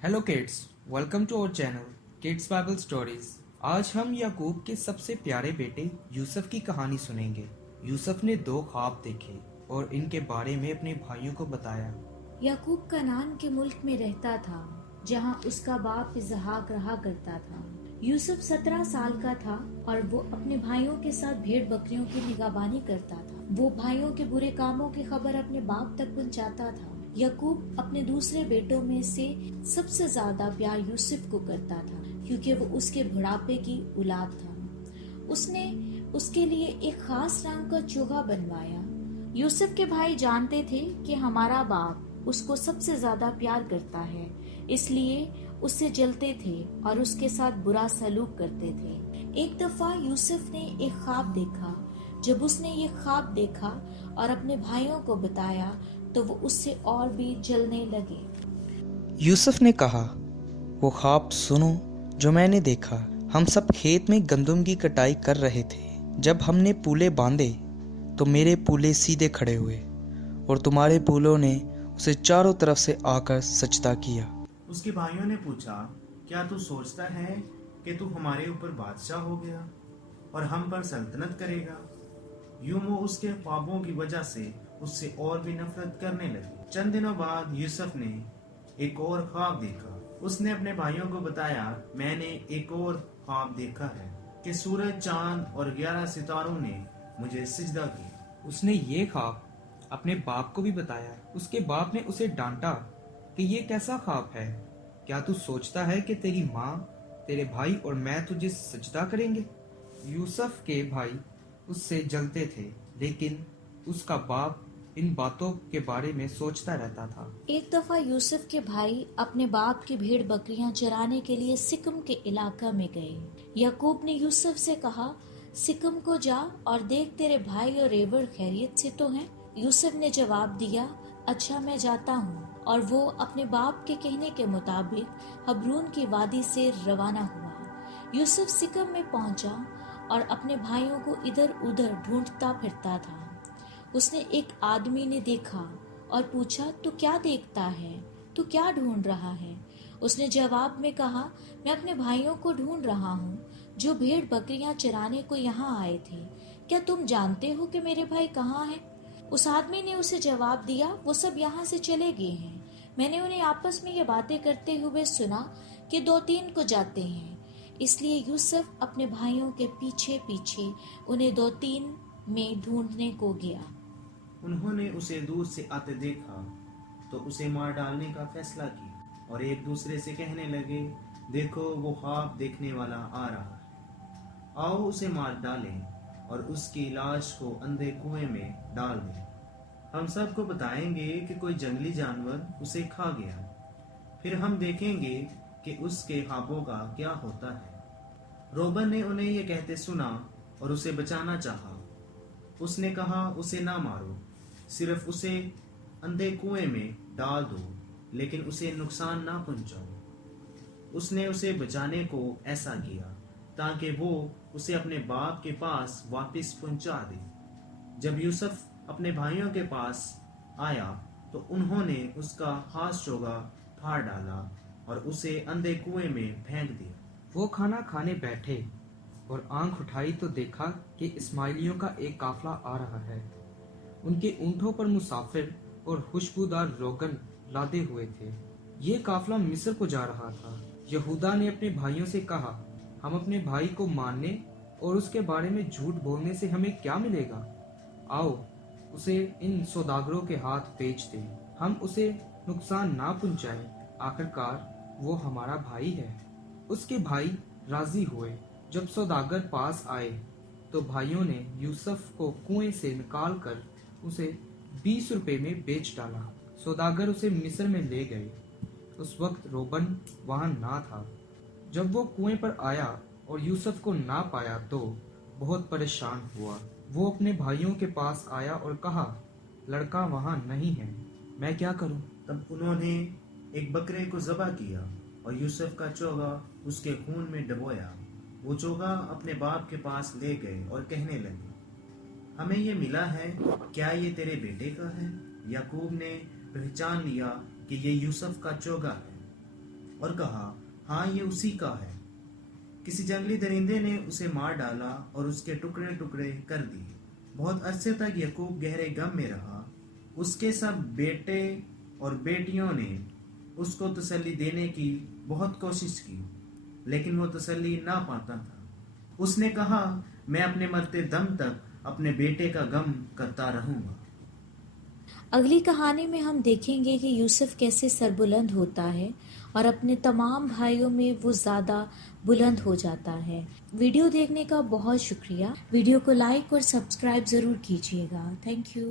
Hello kids, welcome to our channel kids Bible stories. आज हम याकूब के सबसे प्यारे बेटे यूसुफ की कहानी सुनेंगे। यूसुफ ने दो ख्वाब देखे और इनके बारे में अपने भाइयों को बताया। याकूब कनान के मुल्क में रहता था, जहां उसका बाप इसहाक रहा करता था। यूसुफ 17 साल का था और वो अपने भाइयों के साथ भेड़ बकरियों की निगहबानी करता था। वो भाइयों के बुरे कामों की खबर अपने बाप तक पहुंचाता था। याकूब अपने दूसरे बेटों में से सबसे ज्यादा प्यार यूसुफ को करता था, क्योंकि वो उसके बुढ़ापे की औलाद था। उसने उसके लिए एक खास रंग का चोगा बनवाया। यूसुफ के भाई जानते थे कि हमारा बाप उसको सबसे ज्यादा प्यार करता है, इसलिए उससे जलते थे और उसके साथ बुरा सलूक करते थे। एक दफा यूसुफ ने एक ख्वाब देखा। जब उसने ये ख्वाब देखा और अपने भाइयों को बताया तो वो उससे और भी जलने लगे। यूसुफ ने कहा, वो ख्वाब सुनो जो मैंने देखा। हम सब खेत में गंदम की कटाई कर रहे थे। जब हमने पूले बांधे तो मेरे पूले सीधे खड़े हुए और तुम्हारे पूलों ने उसे चारों तरफ से आकर सजदा किया। उसके भाइयों ने पूछा, क्या तू सोचता है कि तू हमारे ऊपर बादशाह हो गया और हम पर सल्तनत करेगा? यूं वो उसके ख्वाबों की वजह से उससे और भी नफरत करने लगे। चंद दिनों बाद यूसुफ ने एक और ख्वाब देखा। उसने अपने भाइयों को बताया, मैंने एक और ख्वाब देखा है कि सूरज, चांद और 11 सितारों ने मुझे सिजदा किया। उसने ये ख्वाब अपने बाप को भी बताया। उसके बाप ने उसे डांटा कि ये कैसा ख्वाब है? क्या तू सोचता है कि तेरी माँ, तेरे भाई और मैं तुझे सजदा करेंगे? यूसुफ के भाई उससे जलते थे, लेकिन उसका बाप इन बातों के बारे में सोचता रहता था। एक दफा यूसुफ के भाई अपने बाप की भेड़ बकरियां चराने के लिए सिकम के इलाका में गए। याकूब ने यूसुफ से कहा, सिकम को जा और देख तेरे भाई और रेवड़ खैरियत से तो हैं। यूसुफ ने जवाब दिया, अच्छा मैं जाता हूँ। और वो अपने बाप के कहने के मुताबिक हबरून की वादी से रवाना हुआ। यूसुफ सिकम में पहुंचा और अपने भाइयों को इधर उधर ढूंढता फिरता था। उसने एक आदमी ने देखा और पूछा, तू क्या देखता है? तू क्या ढूंढ रहा है? उसने जवाब में कहा, मैं अपने भाइयों को ढूंढ रहा हूँ जो भेड़ बकरियां चराने को यहाँ आए थे। क्या तुम जानते हो कि मेरे भाई कहाँ हैं? उस आदमी ने उसे जवाब दिया, वो सब यहाँ से चले गए हैं। मैंने उन्हें आपस में ये बातें करते हुए सुना कि 2-3 को जाते हैं। इसलिए यूसुफ अपने भाइयों के पीछे पीछे उन्हें 2-3 में ढूंढने को गया। उन्होंने उसे दूर से आते देखा तो उसे मार डालने का फैसला किया और एक दूसरे से कहने लगे, देखो वो ख्वाब देखने वाला आ रहा है, आओ उसे मार डालें और उसकी लाश को अंधे कुएं में डाल दें। हम सबको बताएंगे कि कोई जंगली जानवर उसे खा गया, फिर हम देखेंगे कि उसके ख्वाबों का क्या होता है। रोबन ने उन्हें ये कहते सुना और उसे बचाना चाहा। उसने कहा, उसे ना मारो, सिर्फ उसे अंधे कुएं में डाल दो, लेकिन उसे नुकसान ना पहुंचाओ। उसने उसे बचाने को ऐसा किया ताकि वो उसे अपने बाप के पास वापस पहुंचा दे। जब यूसुफ अपने भाइयों के पास आया तो उन्होंने उसका खास चोगा फाड़ डाला और उसे अंधे कुएं में फेंक दिया। वो खाना खाने बैठे और आंख उठाई तो देखा कि इस्माइलियों का एक काफला आ रहा है। उनके ऊंटों पर मुसाफिर और खुशबूदार रोगन लादे हुए थे। ये काफला मिस्र को जा रहा था। यहूदा ने अपने भाइयों से कहा, हम अपने भाई को मारने और उसके बारे में झूठ बोलने से हमें क्या मिलेगा? आओ उसे इन सौदागरों के हाथ बेच दें, हम उसे नुकसान ना पहुंचाएं, आखिरकार वो हमारा भाई है। उसके भाई राजी हुए। जब सौदागर पास आए तो भाइयों ने यूसुफ को कुएं से निकाल कर उसे 20 रुपए में बेच डाला। सौदागर उसे मिस्र में ले गए। उस वक्त रोबन वहां ना था। जब वो कुएं पर आया और यूसुफ को ना पाया तो बहुत परेशान हुआ। वो अपने भाइयों के पास आया और कहा, लड़का वहां नहीं है, मैं क्या करूं? तब उन्होंने एक बकरे को ज़बह किया और यूसुफ का चोगा उसके खून में डुबोया। वो चोगा अपने बाप के पास ले गए और कहने लगे, हमें ये मिला है, क्या ये तेरे बेटे का है? याकूब ने पहचान लिया कि ये यूसुफ का चोगा है। और कहा, हाँ ये उसी का है। किसी जंगली दरिंदे ने उसे मार डाला और उसके टुकड़े टुकड़े कर दिए। बहुत अरसे तक याकूब गहरे गम में रहा। उसके सब बेटे और बेटियों ने उसको तसल्ली देने की बहुत कोशिश की, लेकिन वो तसल्ली ना पाता था। उसने कहा, मैं अपने मरते दम तक अपने बेटे का गम करता रहूंगा। अगली कहानी में हम देखेंगे कि यूसुफ कैसे सरबुलंद होता है और अपने तमाम भाइयों में वो ज़्यादा बुलंद हो जाता है। वीडियो देखने का बहुत शुक्रिया। वीडियो को लाइक और सब्सक्राइब ज़रूर कीजिएगा। Thank you.